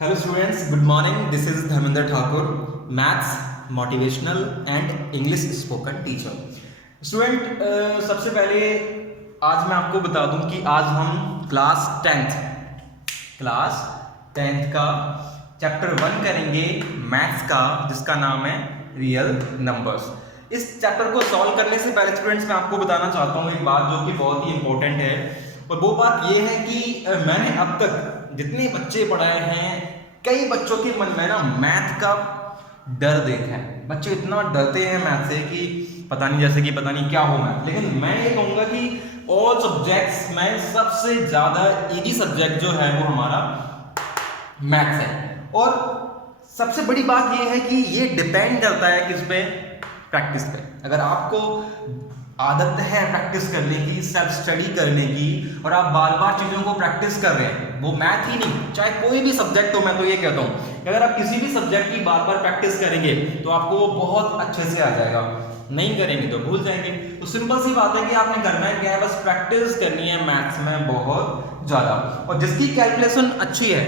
Hello students, good morning. This is Dharmender Thakur, Maths Motivational and English Spoken Teacher. Student सबसे पहले आज मैं आपको बता दूं कि आज हम क्लास टेंथ का चैप्टर 1 करेंगे मैथ्स का, जिसका नाम है रियल नंबर्स। इस चैप्टर को सॉल्व करने से पहले स्टूडेंट्स मैं आपको बताना चाहता हूँ एक बात जो कि बहुत ही इंपॉर्टेंट है, और वो बात ये है कि मैंने अब तक जितने बच्चे पढ़ाए हैं, कई बच्चों के मन में ना मैथ का डर देखा है। बच्चे इतना डरते हैं मैथ से कि पता नहीं क्या हो मैथ। लेकिन मैं ये कहूँगा कि ऑल सब्जेक्ट्स में सबसे ज़्यादा इजी सब्जेक्ट जो है वो हमारा मैथ्स है। और सबसे बड़ी बात ये है कि ये डिपेंड करता है किस पे? प्रैक्टिस पे। अगर आपको आदत है प्रैक्टिस करने की, सेल्फ स्टडी करने की, और आप बार बार चीज़ों को प्रैक्टिस कर रहे हैं, वो मैथ ही नहीं, चाहे कोई भी सब्जेक्ट हो, मैं तो ये कहता हूँ कि अगर आप किसी भी सब्जेक्ट की बार बार प्रैक्टिस करेंगे तो आपको वो बहुत अच्छे से आ जाएगा। नहीं करेंगे तो भूल जाएंगे। तो सिंपल सी बात है कि आपने करना है क्या है, बस प्रैक्टिस करनी है मैथ्स में बहुत ज़्यादा। और जिसकी कैलकुलेशन अच्छी है,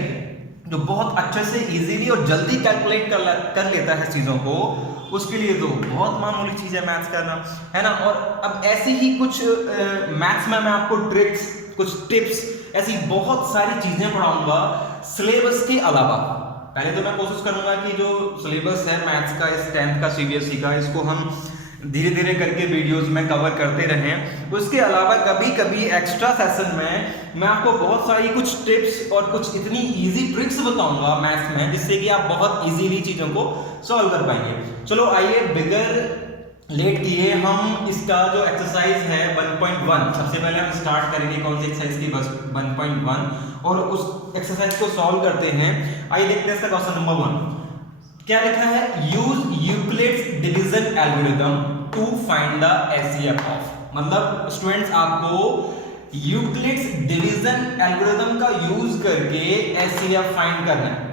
जो बहुत अच्छे से इजीली और जल्दी कैलकुलेट कर लेता है चीज़ों को, उसके लिए तो बहुत मामूली चीज़ है मैथ्स करना, है ना। और अब ऐसी ही कुछ मैथ्स में मैं आपको ट्रिक्स, कुछ टिप्स, ऐसी बहुत सारी चीज़ें पढ़ाऊंगा सिलेबस के अलावा। पहले तो मैं कोशिश करूंगा कि जो सिलेबस है मैथ्स का, इस 10th का सीबीएसई का, इसको हम धीरे धीरे करके वीडियोस में कवर करते रहें। उसके अलावा कभी कभी एक्स्ट्रा सेशन में मैं आपको बहुत सारी कुछ टिप्स और कुछ इतनी इजी ट्रिक्स बताऊंगा मैथ्स में, जिससे कि आप बहुत इजीली चीज़ों को सॉल्व कर पाएंगे। चलो आइए बिगर लेट किए हम इसका जो एक्सरसाइज है 1.1, सबसे पहले हम स्टार्ट करेंगे कौन सी एक्सरसाइज की? बस 1.1, और उस एक्सरसाइज को सॉल्व करते हैं। आइए देखते हैं इसका क्वेश्चन नंबर 1 क्या लिखा है। Use Euclid's division algorithm to find the HCF of. मतलब स्टूडेंट्स आपको यूक्लिड्स डिवीजन एल्गोरिथम का यूज करके एचसीएफ फाइंड करना है।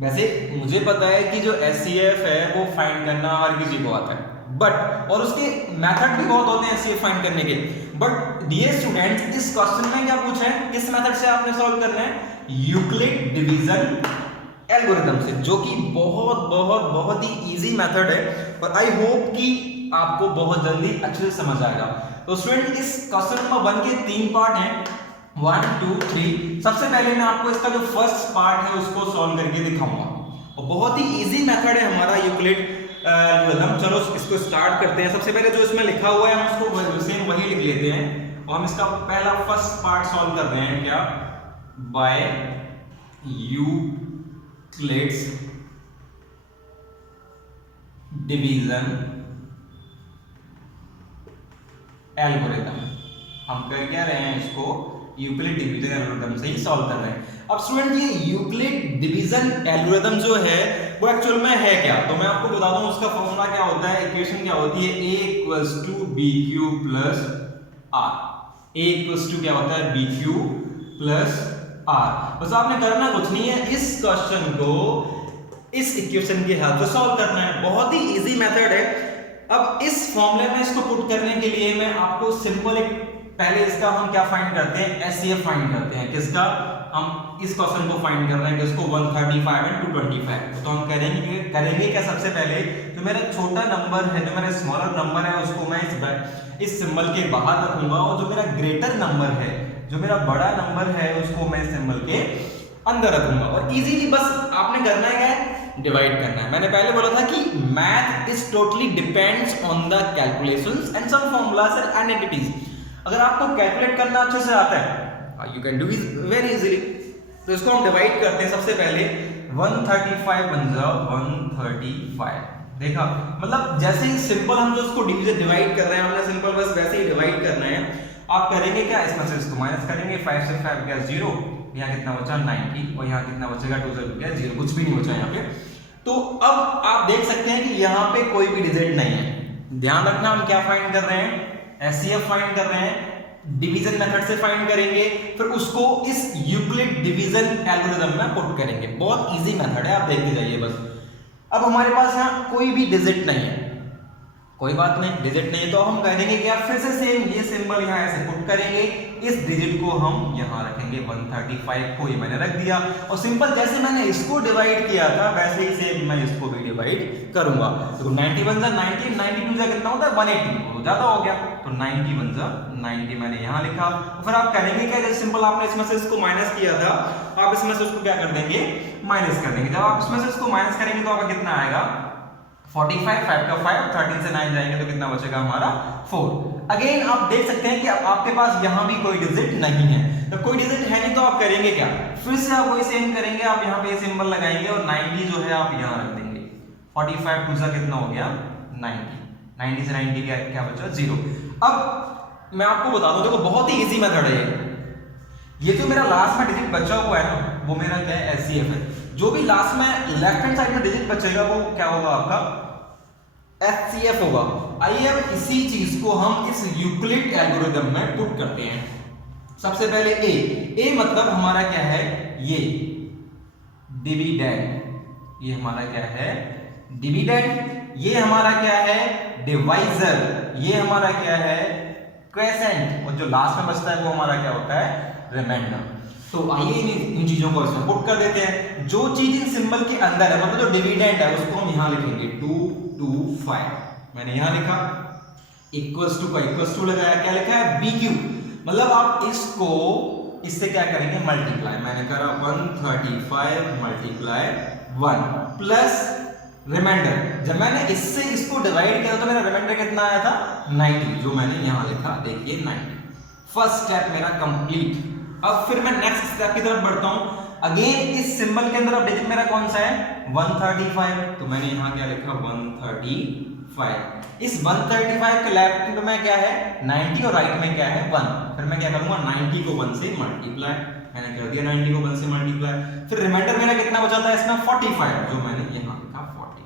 वैसे मुझे पता है कि जो एचसीएफ है वो फाइंड करना हर किसी को आता है, बट और उसके मेथड भी बहुत होते हैं एचसीएफ फाइंड करने के। बट डियर स्टूडेंट्स, इस क्वेश्चन में क्या पूछा है, किस मेथड से आपने सॉल्व करना है? यूक्लिड डिवीजन एल्गोरिथम से, जो कि बहुत बहुत बहुत ही इजी मेथड है, और आई होप कि आपको बहुत जल्दी अच्छे से समझ आएगा। तो स्टूडेंट इस क्वेश्चन नंबर 1 के 3 पार्ट हैं, 1 2 3। सबसे पहले मैं आपको इसका जो फर्स्ट पार्ट है उसको सॉल्व करके दिखाऊंगा, और बहुत ही इजी मेथड है हमारा यूक्लिड एल्गोरिथम। चलो इसको स्टार्ट करते हैं। सबसे पहले जो इसमें लिखा हुआ है हम उसको सेम वही लिख लेते हैं, और हम इसका पहला फर्स्ट पार्ट सॉल्व कर रहे हैं। क्या? By Euclid's division algorithm. हम कर क्या रहे हैं, इसको यूक्लिड डिवीजन एल्गोरिथम से ही सॉल्व कर रहे हैं। अब स्टूडेंट ये यूक्लिड डिवीजन एल्गोरिथम जो है वो एक्चुअल में है क्या, तो मैं आपको बता दूं उसका फॉर्मूला क्या होता है, इक्वेशन क्या होती है। a = bq + r। a = क्या होता है? bq + r। बस आपने करना कुछ नहीं है, इस क्वेश्चन को इस इक्वेशन की हेल्प से सॉल्व करना है। बहुत ही इजी मेथड है। अब इस फॉर्मूले में इसको पुट करने के लिए मैं आपको सिंपल एक, पहले इसका हम क्या फाइंड करते हैं? एचसीएफ फाइंड करते हैं। किसका? हम इस क्वेश्चन को फाइंड कर रहे हैं, किसको? 135 और 225। तो हम करेंगे क्या? सबसे पहले जो मेरा छोटा नंबर है, जो मेरा स्मॉलर नंबर है, उसको मैं इस सिंबल के बाहर रखूंगा, और जो मेरा ग्रेटर नंबर है, जो मेरा बड़ा नंबर है, उसको मैं सिंबल के अंदर रखूंगा। और इजीली बस आपने करना है क्या है? डिवाइड करना है। मैंने पहले बोला था कि math is totally depends on the calculations and some formulas and identities. अगर आपको कैलकुलेट करना अच्छे से आता है, you can do it very easily. तो इसको हम डिवाइड करते हैं। सबसे पहले 135 बन जाओ 135। देखा? मतलब जैसे ही सिंपल हम जो उसको डिवाइड कर रहे हैं, हमने सिंपल बस वैसे ही डिवाइड करना है। आप करेंगे क्या? इसमें से इसको माइनस करेंगे। 5 से 5 गया 0, यहाँ कितना बचा? 90, और यहाँ कितना बचेगा? 2 से गया 0, कुछ भी नहीं बचा यहाँ पे। तो अब आप देख सकते हैं कि यहाँ पे कोई भी डिजिट नहीं है। ध्यान रखना, हम क्या फाइंड कर रहे हैं? एचसीएफ फाइंड कर रहे हैं। डिवीजन मेथड से फाइंड करेंगे, फिर उसको इस यूक्लिड डिवीजन एल्गोरिथम में पुट करेंगे। बहुत इजी मेथड है, आप देखते जाइए बस। अब हमारे पास यहाँ कोई भी डिजिट नहीं है, कोई बात नहीं, डिजिट नहीं है, तो हम करेंगे क्या? फिर से सेम ये सिंबल यहाँ ऐसे पुट करेंगे, इस डिजिट को हम यहाँ रखेंगे 135 को, ये मैंने रख दिया। और सिंपल जैसे मैंने इसको डिवाइड किया था वैसे ही से मैं इसको भी डिवाइड करूंगा। तो 91 जा 90, 92 जा कितना होता है 180, तो ज्यादा हो गया, तो 91 जा 90 मैंने यहाँ लिखा। फिर आप करेंगे क्या, जैसे सिंपल आपने इसमें से इसको माइनस किया था, आप इसमें से उसको क्या कर देंगे, माइनस कर देंगे। जब आप इसमें से इसको माइनस करेंगे तो आपका कितना आएगा 45, 5 का 5, 13 से 9 जाएंगे तो कितना बचेगा हमारा 4। अगेन आप देख सकते हैं कि अब आपके पास यहाँ भी कोई डिजिट नहीं है, तो कोई डिजिट है नहीं तो आप करेंगे क्या, फिर से आप वही सेम करेंगे, आप यहाँ पे सिंबल लगाएंगे और 90 जो है आप यहाँ रख देंगे। 45 2 सा कितना हो गया 90, 90 से 90 क्या बचा 0। अब मैं आपको बता दूं, देखो बहुत ही इजी मेथड है ये जो मेरा लास्ट में डिजिट बचा हुआ है ना, वो मेरा क्या है SCF है। जो भी लास्ट में लेफ्ट हैंड साइड में डिजिट बचेगा वो क्या होगा आपका HCF होगा। आइए अब इसी चीज को हम इस यूक्लिड एल्गोरिथम में पुट करते हैं। सबसे पहले ए मतलब हमारा क्या है, ये डिविडेंड, ये हमारा क्या है डिविडेंड, ये हमारा क्या है डिवाइजर, ये हमारा क्या है क्वेसेंट, और जो लास्ट में बचता है वो हमारा क्या होता है रिमाइंडर। तो आइए इन चीजों को इसमें पुट कर देते हैं। जो चीज इन सिंबल के अंदर है, मतलब जो डिविडेंड है उसको हम यहां लिखेंगे 225, मैंने यहां लिखा, इक्वल्स टू का इक्वल्स टू लगाया, क्या लिखा है BQ, मतलब आप इसको इससे क्या करेंगे मल्टीप्लाई, मैंने करा 135 मल्टीप्लाई 1 प्लस रिमाइंडर। जब मैंने इससे इसको डिवाइड किया तो मेरा रिमाइंडर कितना आया था 90, जो मैंने यहां लिखा देखिए 90। फर्स्ट स्टेप मेरा कंप्लीट। अब फिर मैं नेक्स्ट स्टेप की तरफ बढ़ता हूं। अगेन इस सिंबल के अंदर अब डिजिट मेरा कौन सा है 135, तो मैंने यहां क्या लिखा 135। इस 135 के लेफ्ट में क्या है 90 और राइट में क्या है 1। फिर मैं क्या करूंगा 90 को 1 से मल्टीप्लाई, मैंने कर दिया 90 को 1 से मल्टीप्लाई। फिर रिमाइंडर मेरा कितना बचा था इसमें 45, जो मैंने यहां लिखा 45।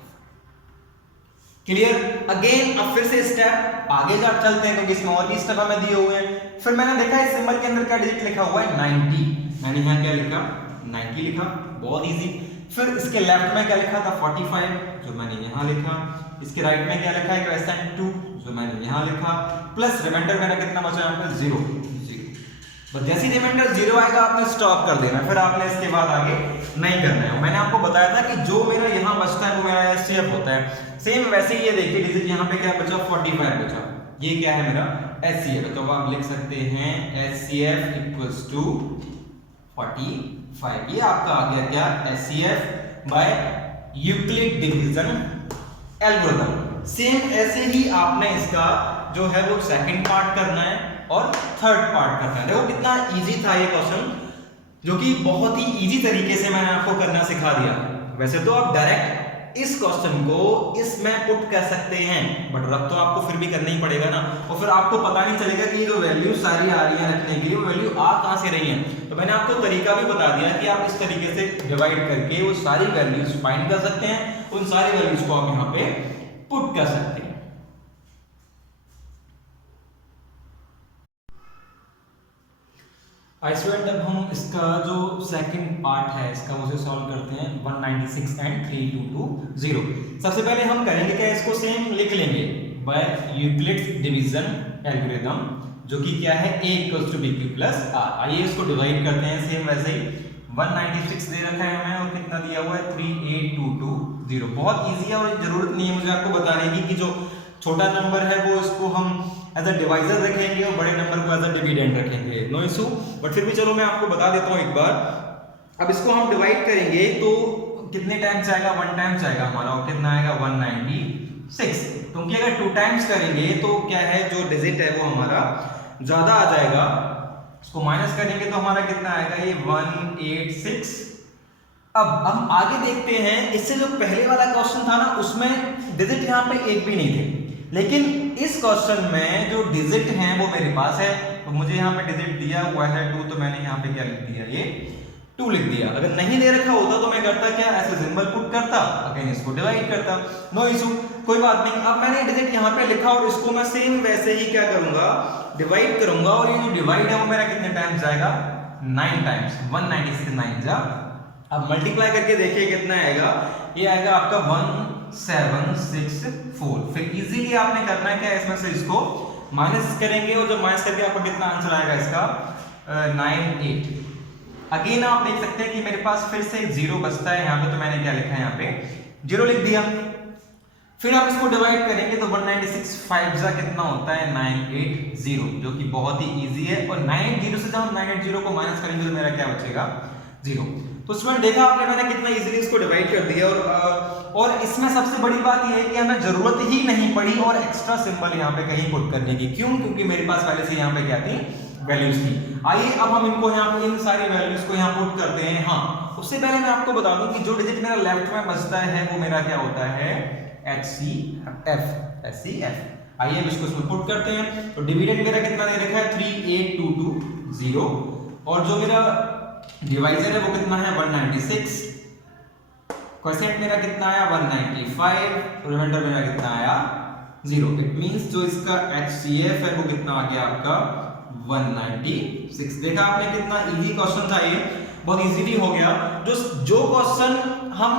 क्लियर। अगेन अब फिर से स्टेप आगे जा चलते हैं क्योंकि इसमें और भी स्टेप हमें दिए हुए हैं। फिर मैंने देखा इस सिंबल के अंदर क्या डिजिट लिखा हुआ है 90, मैंने यहां क्या लिखा 90 लिखा, बहुत इजी। फिर इसके लेफ्ट में क्या लिखा था 45, जो मैंने यहां लिखा। इसके राइट में क्या लिखा है क्वेश्चन 2, जो मैंने यहां लिखा, प्लस रिमाइंडर मेरा कितना बचा यहां पे 0। बस जैसे रिमाइंडर 0 आएगा आपने स्टॉप कर देना, फिर आपने इसके बाद आगे नहीं करना है। मैंने आपको बताया था कि जो मेरा यहां बचता है वो मेरा SCF होता है। सेम वैसे ही ये देखिए डिजिट यहां पे क्या बचा 45 बचा, ये क्या है मेरा SCF, तो आप लिख सकते हैं SCF इक्वल्स टू 45। ये आपका आ गया क्या SCF by Euclid division algorithm. Same ऐसे ही आपने इसका जो है वो सेकंड पार्ट करना है और थर्ड पार्ट करना है। देखो कितना इजी था ये क्वेश्चन, जो कि बहुत ही इजी तरीके से मैंने आपको करना सिखा दिया। वैसे तो आप डायरेक्ट इस क्वेश्चन को इसमें पुट कर सकते हैं, बट रब तो आपको फिर भी करना ही पड़ेगा ना, और फिर आपको पता नहीं चलेगा कि ये जो वैल्यू सारी आ रही है रखने के लिए, वो वैल्यू आ कहां से रही है। तो मैंने आपको तरीका भी बता दिया कि आप इस तरीके से डिवाइड करके वो सारी वैल्यूज फाइंड कर सकते हैं, उन सारी वैल्यूज को आप यहां पे पुट कर सकते हैं। आई स्टूडेंट, अब हम इसका जो सेकंड पार्ट है इसका उसे सॉल्व करते हैं 196 एंड 3220। सबसे पहले हम करेंगे क्या, इसको सेम लिख लेंगे बाय यूक्लिड्स डिवीजन एल्गोरिथम, जो कि क्या है a equals to bq plus r। आइए इसको डिवाइड करते हैं सेम वैसे ही। 196 दे रखा है हमें और कितना दिया हुआ है 38220। बहुत इजी है और जरूरत नहीं है मुझे आपको बताने की कि जो छोटा नंबर है वो इसको हम एज अ डिवाइजर रखेंगे और बड़े नंबर को एज अ डिविडेंड रखेंगे, नो इशू। बट फिर भी चलो मैं आपको बता देता हूँ एक बार। अब इसको हम डिवाइड करेंगे तो कितने टाइम्स आएगा 1 टाइम्स आएगा हमारा, और कितना आएगा 196, क्योंकि अगर 2 टाइम्स करेंगे तो क्या है जो डिजिट है वो हमारा ज्यादा आ जाएगा। इसको माइनस करेंगे तो हमारा कितना आएगा ये 186। अब हम आगे देखते हैं, इससे जो पहले वाला क्वेश्चन था ना उसमें डिजिट यहाँ पे एक भी नहीं थे, लेकिन इस क्वेश्चन में जो डिजिट हैं वो मेरे पास है, तो मुझे यहाँ पे डिजिट दिया हुआ है 2, तो मैंने यहाँ पे क्या लिख दिया ये 2 लिख दिया। अगर नहीं दे रखा होता तो मैं करता क्या, ऐसे सिंबल पुट करता, अगेन इसको डिवाइड करता, नो इशू, कोई बात नहीं। अब मैंने डिजिट यहाँ पे लिखा और इसको मैं सेम वैसे ही क्या करूंगा डिवाइड करूंगा, और ये जो डिवाइड है वो मेरा कितने टाइम्स जाएगा 9 टाइम्स, 196 9 जा। अब मल्टीप्लाई करके देखिए कितना आएगा, ये आएगा आपका 1764। फिर इजीली आपने करना है क्या, इसमें से इसको माइनस करेंगे और जब माइनस करके आपको कितना आंसर आएगा इसका 98। अगेन आप देख सकते हैं कि मेरे पास फिर से 0 बचता है यहाँ पे, तो मैंने क्या लिखा है यहाँ पे 0 लिख दिया। फिर आप इसको डिवाइड करेंगे तो 196 5 जा कितना होता है 980, जो कि बहुत ही इजी है। और 980 से जब हम 980 को माइनस करेंगे तो मेरा क्या बचेगा 0। तो स्टूडेंट देखा आपने मैंने कितना इजीली इसको डिवाइड कर दिया। और इसमें सबसे बड़ी बात यह है कि हमें जरूरत ही नहीं पड़ी और एक्स्ट्रा सिंबल यहाँ पे कहीं पुट करने की। क्यों? क्योंकि मेरे पास पहले से यहाँ पे क्या थी वैल्यूज थी। आइए अब हम इनको यहाँ पे इन सारी वैल्यूज को यहाँ पुट करते हैं। हाँ, उससे पहले मैं आपको बता दूं कि जो डिजिट मेरा लेफ्ट में बचता है वो मेरा क्या होता है HCF। आइए अब इसको इसमें पुट करते हैं। तो डिविडेंड मेरा कितना दे रखा है 38220 और जो मेरा डिवाइजर है वो कितना है 196, क्वोशिएंट मेरा कितना आया 195, रिमाइंडर मेरा कितना आया 0। इट मींस जो इसका HCF है वो कितना आ गया आपका 196। देखा आपने कितना इजी क्वेश्चन था, ये बहुत इजीली हो गया। जो क्वेश्चन हम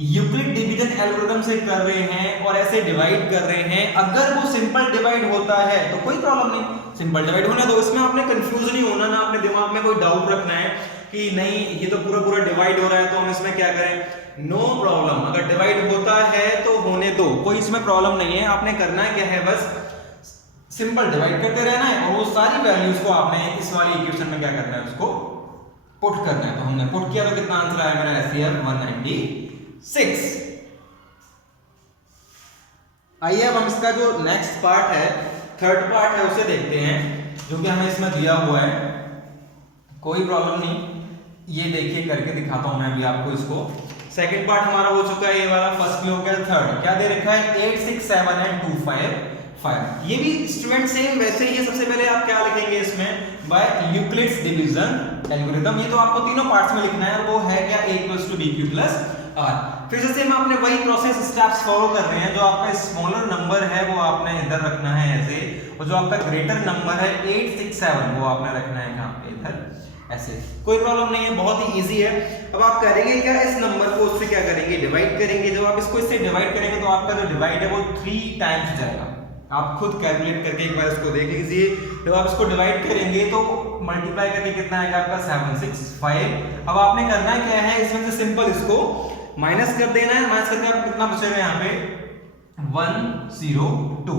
यूक्लिड डिवीजन एल्गोरिथम से कर रहे हैं और ऐसे डिवाइड कर रहे हैं, अगर वो सिंपल डिवाइड होता है तो कोई प्रॉब्लम नहीं, सिंपल डिवाइड होने दो। इसमें आपने कंफ्यूज नहीं होना, ना अपने दिमाग में कोई डाउट रखना है कि नहीं ये तो पूरा डिवाइड हो रहा है तो हम इसमें क्या करें। नो प्रॉब्लम, अगर डिवाइड होता है तो होने दो, कोई इसमें प्रॉब्लम नहीं है। आपने करना है क्या है, बस सिंपल डिवाइड करते रहना है और वो सारी वैल्यूज को आपने इस वाली इक्वेशन में क्या करना है, उसको पुट करना है। तो हमने पुट किया तो कितना आंसर आया मेरा HCF 196। आइए अब हम इसका जो नेक्स्ट पार्ट है, थर्ड पार्ट है, उसे देखते हैं, जो कि हमें इसमें दिया हुआ है। कोई प्रॉब्लम नहीं, ये देखिए करके दिखाता हूं मैं अभी आपको इसको। सेकंड पार्ट हमारा हो चुका है ये वाला, फर्स्ट में हो गया, थर्ड क्या दे रखा है 8 6 7 एंड 2 5 5। ये भी स्टूडेंट सेम वैसे ही है। सबसे पहले आप क्या लिखेंगे इसमें, बाय यूक्लिड्स डिवीजन एल्गोरिथम। ये तो आपको तीनों पार्ट्स में लिखना है और वो है क्या a = bq + r। फिर जैसे हम आपने वही प्रोसेस स्टेप्स फॉलो कर रहे हैं। जो आपका स्मॉलर नंबर है वो आपने इधर रखना है ऐसे, और जो आपका ग्रेटर नंबर है 8 6 7 वो आपने रखना है कहां पे, इधर ऐसे। कोई प्रॉब्लम नहीं है, बहुत ही इजी है। अब आप करेंगे क्या, इस नंबर को उससे क्या करेंगे, डिवाइड करेंगे। जब आप इसको इससे डिवाइड करेंगे तो आपका जो डिवाइड है वो 3 टाइम्स जाएगा। आप खुद कैलकुलेट करके एक बार इसको देख लीजिए। जब आप इसको डिवाइड करेंगे तो मल्टीप्लाई करके कितना आएगा आपका 765। अब आपने करना क्या है, इसमें से सिंपल इसको माइनस कर देना है। माइनस करके आपको कितना बचेगा यहाँ पे 102।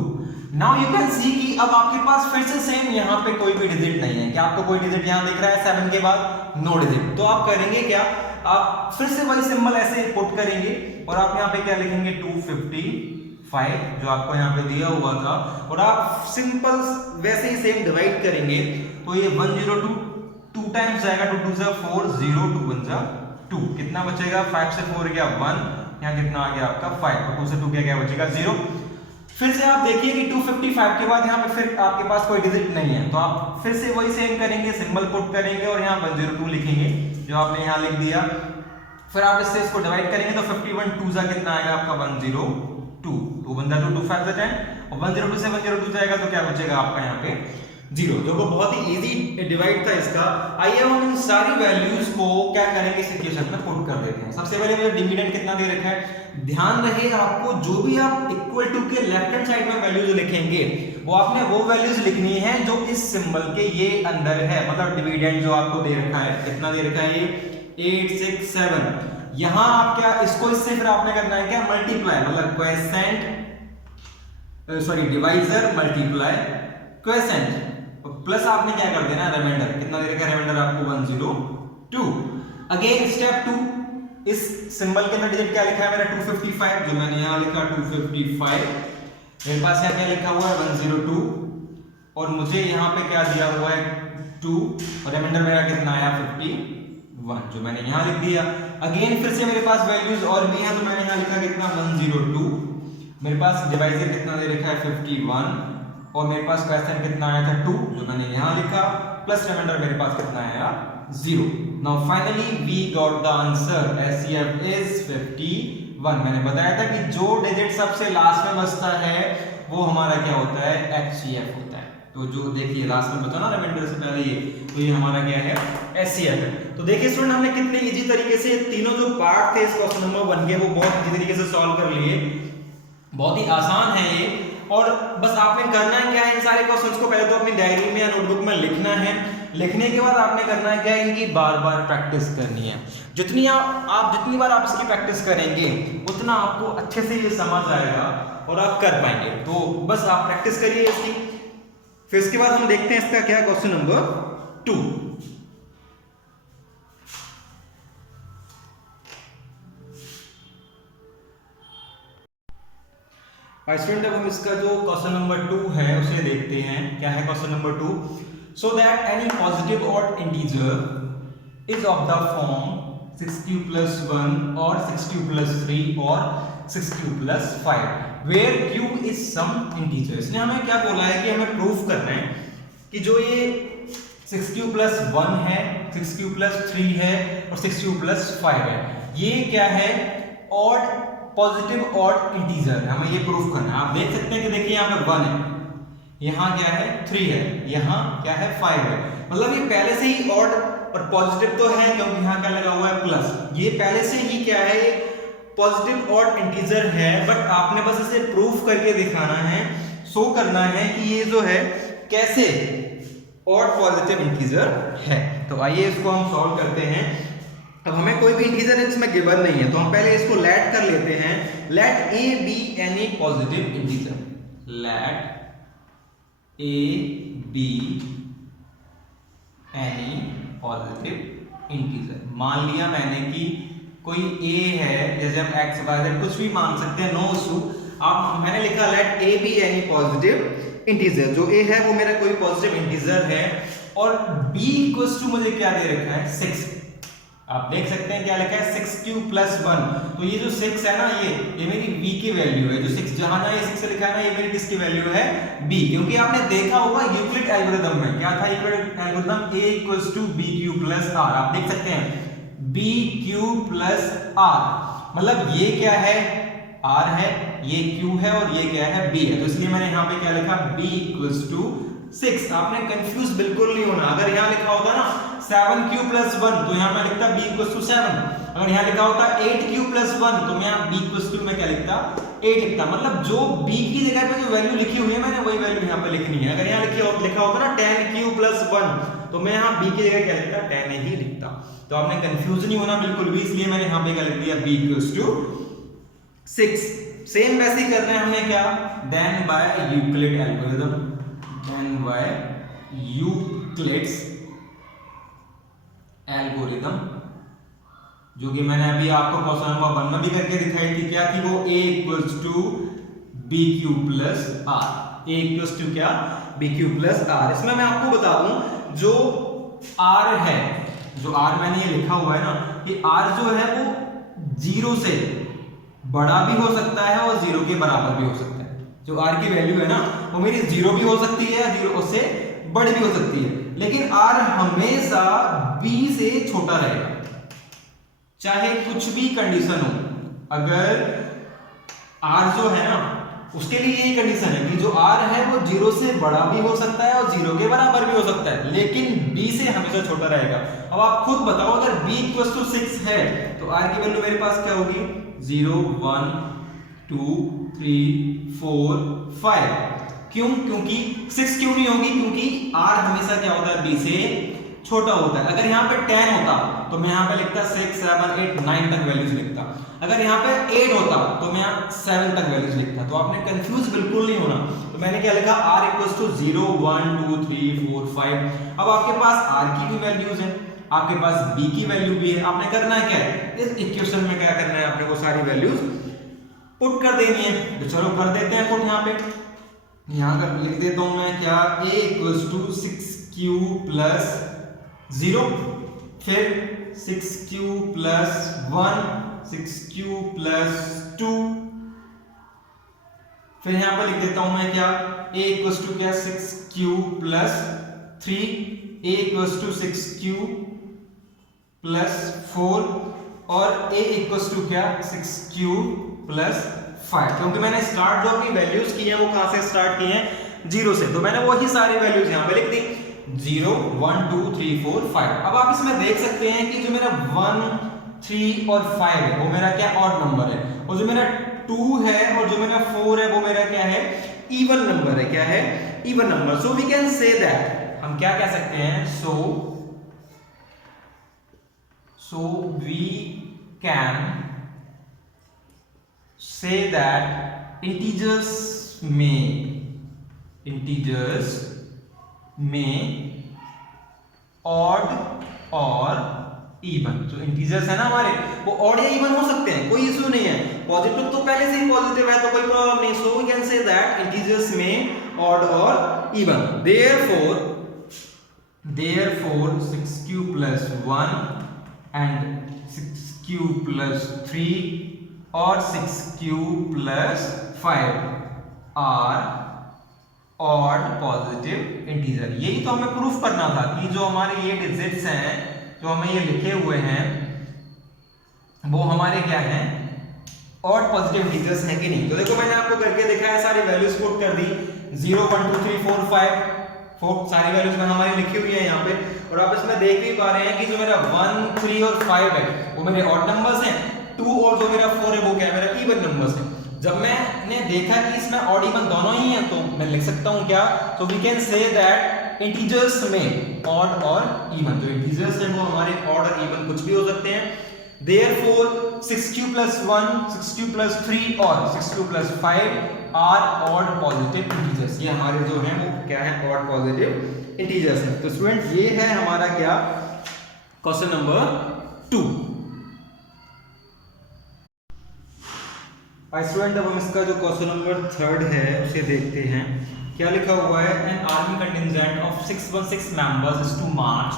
नाउ यू कैन सी कि अब आपके पास फिर से सेम यहाँ पे कोई भी डिजिट नहीं है। क्या आपको कोई डिजिट यहाँ दिख रहा है 7 के बाद, नो डिजिट। तो आप करेंगे क्या, आप फिर से वही सिंबल ऐसे पुट करेंगे और आप यहाँ पे क्या लिखेंगे 255 जो आपको यहाँ पे दिया हुआ था, और आप सिंपल वैसे ही सेम डिवाइड करेंगे। तो ये 102 2 टाइम्स जाएगा, 2 2 जा 4 0 2 1 जा 2, कितना बचेगा 5 से 4 गया 1, यहाँ कितना आ गया आपका 5, और 2 से 2 क्या बचेगा 0। फिर से आप देखिए कि 255 के बाद यहाँ पे फिर आपके पास कोई डिजिट नहीं है, तो आप फिर से वही सेम करेंगे, सिंबल पुट करेंगे और यहाँ 102 लिखेंगे जो आपने यहाँ लिख दिया। फिर आप इससे इसको डिवाइड करेंगे तो 51 2 जा कितना आएगा आपका 102, 2 1 जा 2 2 5 जा 10, और 102 से 102 जाएगा तो क्या बचेगा आपका यहाँ पे 0, जो को बहुत ही इजी डिवाइड था इसका। आइए हम इन सारी वैल्यूज को क्या करेंगे, इस इक्वेशन में पुट कर देते हैं। सबसे पहले मेरा डिविडेंड कितना दे रखा है, ध्यान रहे आपको जो भी आप इक्वल टू के लेफ्ट हैंड साइड में वैल्यूज लिखेंगे वो आपने वो वैल्यूज लिखनी है जो इस सिंबल के ये अंदर है। मतलब डिविडेंड जो आपको दे रखा है, कितना दे रखा है ये 8 6 7, यहां आप क्या इसको इससे फिर आपने करना है क्या मल्टीप्लाई, मतलब quotient divisor multiply quotient, plus आपने क्या कर देना रिमाइंडर, कितना दे रखा है रिमाइंडर आपको 102। अगेन स्टेप 2, इस सिंबल के अंदर डिजिट क्या लिखा है मेरा 255, जो मैंने यहां लिखा 255, मेरे पास यहाँ क्या लिखा हुआ है 102, और मुझे यहाँ पे क्या दिया हुआ है 2, और रिमाइंडर मेरा कितना आया 51 जो मैंने यहाँ लिख दिया। अगेन फिर से मेरे पास वैल्यूज और भी हैं, तो मैंने यहाँ लिखा कितना 102, मेरे पास डिवाइजर कितना दे रखा है 51, और मेरे पास क्वोशिएंट कितना आया था 2 जो मैंने यहाँ लिखा, प्लस रिमाइंडर मेरे पास कितना आया 0। Now finally we got the answer, HCF is 51। मैंने बताया था कि जो डिजिट सबसे लास्ट में बचता है वो हमारा क्या होता है HCF होता है। तो जो देखिए लास्ट में बताना रिमाइंडर से पहले ये, तो ये हमारा क्या है HCF है। तो देखिए स्टूडेंट हमने कितने इजी तरीके से तीनों जो पार्ट थे इस क्वेश्चन नंबर 1 के वो बहुत इजी तरीके से सॉल्व कर लिए, बहुत ही आसान है ये। और बस आपने करना है क्या है, इन सारे क्वेश्चंस को पहले तो अपनी डायरी में या नोटबुक में लिखना है। लिखने के बाद आपने करना है क्या है, इनकी बार बार प्रैक्टिस करनी है। जितनी बार आप इसकी प्रैक्टिस करेंगे उतना आपको अच्छे से ये समझ आएगा और आप कर पाएंगे। तो बस आप प्रैक्टिस करिए इसकी। फिर इसके बाद हम देखते हैं इसका क्या, क्वेश्चन नंबर 2। स्टूडेंट अब हम इसका जो क्वेश्चन नंबर 2 है उसे देखते हैं। क्या है question number 2? So that any positive odd integer is of the form 6q plus 1 और 6q plus 3 और 6q plus 5 where q is some integer। इसने हमें क्या बोला है कि हमें प्रूफ करना है कि जो ये 6q plus 1 है, 6q plus 3 है और 6q plus 5 है, ये क्या है, ऑड पॉजिटिव ऑड इंटीजर, हमें ये प्रूफ करना है। आप देख सकते हैं कि देखिए यहाँ पर 1 है, यहाँ क्या है 3 है, यहाँ क्या है 5 है, मतलब ये पहले से ही ऑड और पॉजिटिव तो है क्योंकि यहाँ क्या लगा हुआ है प्लस, ये पहले से ही क्या है पॉजिटिव ऑड इंटीजर है, बट आपने बस इसे प्रूफ करके दिखाना है, शो करना है कि ये जो है कैसे ऑड पॉजिटिव इंटीजर है। तो आइए इसको हम सॉल्व करते हैं। अब हमें कोई भी इंटीजर इसमें गिवन नहीं है तो हम पहले इसको लेट कर लेते हैं। Let a be any positive integer, let a be any positive integer. मान लिया मैंने कि कोई a है, जैसे हम x y z कुछ भी मान सकते हैं, नो इशू। आप मैंने लिखा let a be any positive integer, जो a है वो मेरा कोई पॉजिटिव इंटीजर है और b इक्वल्स टू मुझे क्या दे रखा है 6। आप देख सकते हैं क्या लिखा है 6q plus 1। तो ये जो 6 है ना, ये मेरी b की वैल्यू है। जो 6 जहां ना ये 6 लिखा है ना, ये मेरी किसकी वैल्यू है b, क्योंकि आपने देखा होगा यूक्लिड एल्गोरिथम में क्या था, Euclid algorithm a equals to bq plus r। आप देख सकते हैं bq plus r, मतलब ये क्या है r है, ये q है और ये क्या है b है। तो इसलिए मैंने यहाँ पे क्या लिखा b equals to 6। आपने कंफ्यूज बिल्कुल नहीं होना। अगर यहाँ लिखा होता ना 7q plus 1 तो यहाँ मैं लिखता b equals to 7। अगर यहाँ लिखा होता 8q plus 1 तो मैं यहाँ b equals to मैं क्या लिखता 8 लिखता। मतलब जो b की जगह पे जो वैल्यू लिखी हुई है मैंने वही वैल्यू यहाँ पे लिखनी है। अगर यहाँ लिखा होता ना 10q plus 1 तो मैं यहाँ b की जगह क्या लिखता 10 ही लिखता। तो आपने कंफ्यूज नहीं होना बिल्कुल भी, इसलिए मैंने यहाँ पे क्या लिख दिया b equals to 6। सेम वैसे ही करना है हमने क्या, then by Euclid algorithm, then by Euclid's algorithm, जो कि मैंने अभी आपको क्वेश्चन नंबर 1 में भी करके दिखाई थी। क्या थी वो, a equals to bq plus r, a equals to क्या bq plus r। इसमें मैं आपको बता दूं जो r है, जो r मैंने ये लिखा हुआ है ना, ये r जो है वो 0 से बड़ा भी हो सकता है और 0 के बराबर भी हो सकता है। जो r की वैल्यू है ना वो मेरी 0 भी हो सकती है, 0 से बड़ी भी हो सकती है, लेकिन r हमेशा b से छोटा रहेगा, चाहे कुछ भी कंडीशन हो। अगर r जो है ना उसके लिए यही कंडीशन है कि जो r है वो 0 से बड़ा भी हो सकता है और 0 के बराबर भी हो सकता है, लेकिन b से हमेशा छोटा रहेगा। अब आप खुद बताओ, अगर b इक्वल्स टू 6 है तो r की वैल्यू मेरे पास क्या होगी 0 1 2 3 4 5। क्यों? क्योंकि 6 क्यों नहीं होगी, क्योंकि r हमेशा क्या होता है b से छोटा होता है। अगर यहाँ पे 10 होता तो मैं यहाँ पे लिखता 6 7 8 9 तक वैल्यूज लिखता। अगर यहाँ पे 8 होता तो मैं 7 तक वैल्यूज लिखता। तो आपने कंफ्यूज बिल्कुल नहीं होना। तो मैंने क्या लिखा r इक्वल्स टू 0 1 2 3 4 5। अब आपके पास r की भी वैल्यूज है, आपके पास b की वैल्यू भी है। आपने करना है क्या है, इस इक्वेशन में क्या करना है, आपने वो सारी वैल्यूज पुट कर देनी है। तो चलो कर देते हैं पुट। यहाँ पे यहाँ कर लिख देता हूं मैं क्या, a equals to 6q plus 0, फिर 6q plus 1 6q plus 2, फिर यहाँ पर लिख देता हूं मैं क्या, a इक्वल्स टू क्या 6q plus 3, a equals to 6q plus 4 और a इक्वल्स टू क्या 6q plus 5। क्योंकि मैंने स्टार्ट जो अपनी वैल्यूज की है वो कहां से स्टार्ट की हैं 0 से, तो मैंने वही सारी वैल्यूज यहाँ पे लिख दी 0 1 2 3 4 5। अब आप इसमें देख सकते हैं कि जो मेरा 1 3 और 5 है वो मेरा क्या ऑड नंबर है, और जो मेरा 2 है और जो मेरा 4 है वो मेरा क्या है इवन नंबर है। क्या है? Even number. So we can say that, हम क्या कह सकते हैं? So we can say that integers में ऑड और इवन, जो इंटीजर्स है ना हमारे, वो ऑड या इवन हो सकते हैं, कोई इशू नहीं है। पॉजिटिव तो पहले से ही पॉजिटिव है तो कोई प्रॉब्लम नहीं। So we can say that integers में ऑड और even. Therefore 6q plus 1 and 6q plus 3 और 6q plus 5 are odd positive integer. यही तो हमें प्रूफ करना था कि जो हमारे ये डिजिट्स हैं, जो हमें ये लिखे हुए हैं, वो हमारे क्या हैं? ऑड पॉजिटिव इंटीजर्स हैं कि नहीं। तो देखो मैंने आपको करके दिखाया, सारी वैल्यूज पुट कर दी, 0 1 2 3 4 5 4 सारी वैल्यूज में हमारी लिखी हुई है यहाँ पे। और आप इसमें देख भी पा रहे हैं कि जो मेरा 1 3 और 5 है वो मेरे ऑड नंबर्स हैं, 2 और जो मेरा 4 है वो क्या है? मेरा इवन नंबर्स है। जब मैंने देखा कि इसमें ऑड इवन दोनों ही हैं, तो मैं लिख सकता हूं क्या? So we can say that integers में ऑड और इवन, जो इंटीजर्स हैं वो हमारे ऑड और इवन कुछ भी हो सकते हैं। Therefore 6q plus 1 6q plus 3 और 6q plus 5 are odd positive integers. ये हमारे जो हैं वो क्या है? ऑड पॉजिटिव इंटीजर्स हैं। तो स्टूडेंट ये है हमारा क्या? Question number 2। स्टूडेंट अब हम इसका जो क्वेश्चन नंबर 3 है उसे देखते हैं। क्या लिखा हुआ है? An army contingent of 616 members is to march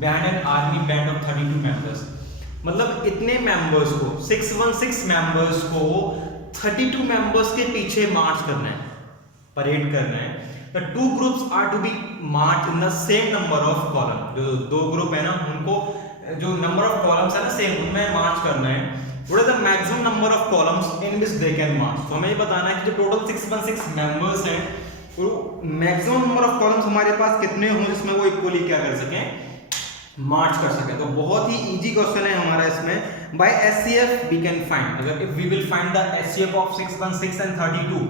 behind an army band of 32 members. मतलब इतने मेंबर्स को, 616 मेंबर्स को 32 मेंबर्स के पीछे मार्च करना है, परेड करना है। The two groups are to be march in the same number of column. जो दो ग्रुप है ना, उनको जो नंबर ऑफ कॉलम्स है ना सेम, उनमें मार्च करना है। What is the maximum number of columns in which they can march? तो हमें ये बताना है कि जो टोटल 616 मेंबर्स हैं, तो मैक्सिमम नंबर ऑफ कॉलम्स हमारे पास कितने हों जिसमें वो इक्वली क्या कर सकें? मार्च कर सकें। तो बहुत ही इजी क्वेश्चन है हमारा इसमें। By HCF we can find, अगर if we will find the HCF of 616 and 32,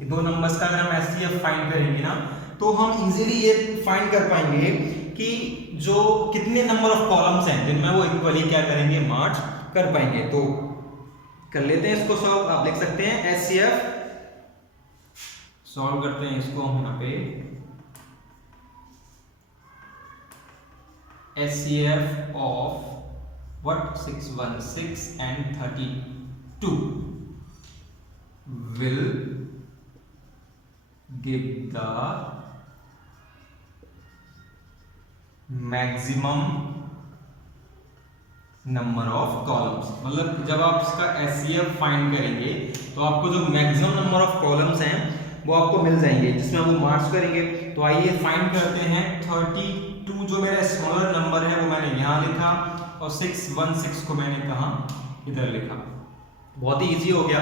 ये दो नंबर्स का अगर हम एचसीएफ फाइंड करेंगे ना, तो हम इजीली ये फाइंड कर पाएंगे कि जो कितने नंबर ऑफ कॉलम्स हैं जिनमें वो इक्वली क्या करेंगे? मार्च कर पाएंगे। तो कर लेते हैं इसको सॉल्व। आप लिख सकते हैं एचसीएफ, सॉल्व करते हैं इसको हम यहाँ पे। HCF of what? 616 and 32 will give the maximum number of columns. मतलब जब आप इसका एचसीएफ फाइंड करेंगे तो आपको जो मैक्सिमम नंबर ऑफ कॉलम्स हैं वो आपको मिल जाएंगे जिसमें वो मार्च करेंगे। तो आइए फाइंड करते हैं। 32 जो मेरा स्मॉलर नंबर है वो मैंने यहाँ लिखा, और 616 को मैंने कहाँ? इधर लिखा। बहुत ही इजी हो गया,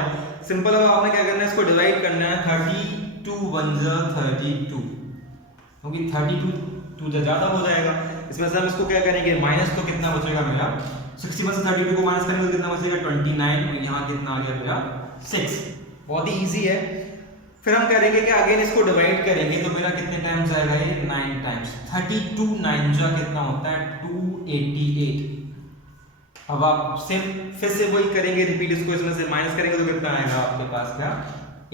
सिंपल। अब आपने क्या करना है? इसको डिवाइड करना है। 32 1 32, क्योंकि 32 ज़्यादा हो जाएगा। इसमें से हम इसको क्या करेंगे? माइनस, तो कितना बचेगा मेरा? 61 से 32 को माइनस करेंगे तो कितना बचेगा? 29, और यहाँ कितना आ गया मेरा? 6। बहुत ही इजी है। फिर हम करेंगे कि अगेन इसको डिवाइड करेंगे तो मेरा कितने टाइम्स आएगा? ये 9 टाइम्स। 32 9 जा कितना होता है? 288। अब आप सेम फिर से वही करेंगे रिपीट, इसको इसमें से माइनस करेंगे तो कितना आएगा आपके पास? क्या?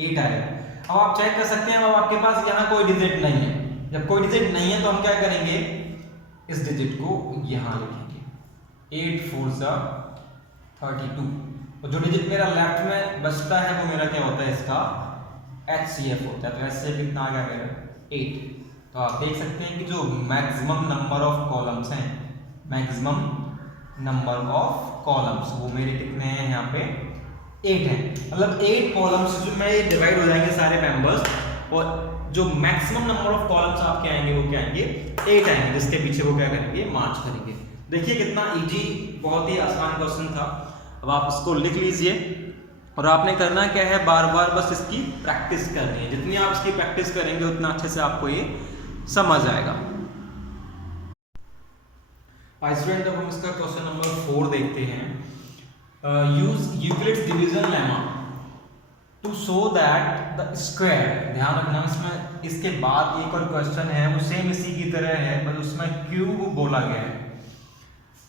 8 आएगा। अब आप चेक कर सकते हैं, अब आपके पास यहाँ कोई डिजिट नहीं है। जब कोई डिजिट नहीं है तो हम क्या करेंगे? इस डिजिट को यहाँ लिखेंगे। 8 4 32, और जो डिजिट मेरा लेफ्ट में बचता है वो मेरा क्या होता है? इसका एचसीएफ होता है। तो एचसीएफ कितना आ गया मेरा? 8। तो आप देख सकते हैं कि जो मैक्सिमम नंबर ऑफ कॉलम्स हैं, मैक्सिमम नंबर ऑफ कॉलम्स वो मेरे कितने हैं? यहाँ पे 8 हैं। मतलब 8 कॉलम्स जो में डिवाइड हो जाएंगे सारे मेंबर्स, और जो मैक्सिमम नंबर ऑफ कॉलम्स आपके आएंगे वो क्या आएंगे? 8 आएंगे, जिसके पीछे वो क्या करेंगे? मार्च करेंगे। देखिए कितना इजी, बहुत ही आसान क्वेश्चन था। अब आप इसको लिख लीजिए, और आपने करना क्या है? बार बार बस इसकी प्रैक्टिस करनी है। जितनी आप इसकी प्रैक्टिस करेंगे उतना अच्छे से आपको ये समझ आएगा। स्टूडेंट अब हम इसका क्वेश्चन नंबर 4 देखते हैं। Use Euclid's division lemma to show that the square, ध्यान रखना इसमें इसके बाद एक और क्वेश्चन है वो सेम इसी की तरह है बस उसमें क्यूब बोला गया है।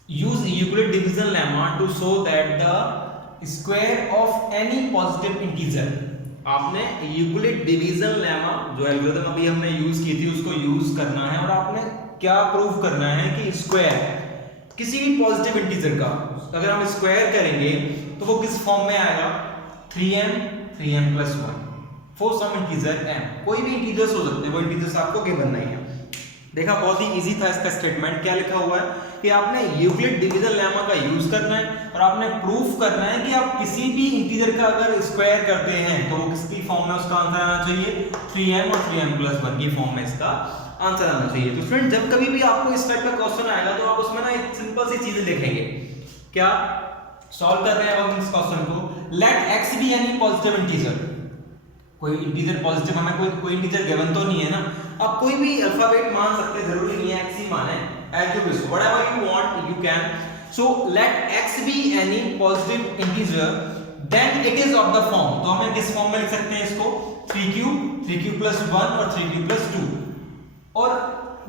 Use Euclid division lemma to show that the square of any positive integer. आपने यूक्लिड डिवीजन लेमा जो एल्गोरिथम अभी हमने यूज की थी उसको यूज करना है और आपने क्या प्रूव करना है कि स्क्वायर किसी भी पॉजिटिव इंटीजर का अगर हम स्क्वायर करेंगे तो वो किस फॉर्म में आएगा, 3m plus 1 for some integer m। कोई भी इंटीजर्स हो सकते हैं, वो इंटीजर्स आपको गिवन नहीं है। देखा बहुत ही इजी था इसका स्टेटमेंट। क्या लिखा हुआ है कि आपने यूक्लिड डिवीजन लेमा का यूज करना है और आपने प्रूफ करना है कि आप किसी भी इंटीजर का अगर स्क्वायर करते हैं तो वो किसकी फॉर्म में उसका आंसर आना चाहिए, 3m और 3m plus 1 की फॉर्म में इसका आंसर आना चाहिए। तो फ्रेंड जब कभी भी आपको इस टाइप का क्वेश्चन आएगा तो आप उसमें ना एक सिंपल सी चीज लिखेंगे। क्या सॉल्व कर रहे हैं हम इस क्वेश्चन को, let x be any positive integer. कोई इंटीजर पॉजिटिव हमें कोई इंटीजर गिवन तो नहीं है ना, आप कोई भी अल्फाबेट मान सकते हैं, जरूरी नहीं है x ही माने, as you wish, whatever you want you can. So let x be any positive integer then it is of the form. तो हमें किस फॉर्म में लिख सकते हैं इसको, 3q plus 1 और 3q plus 2। और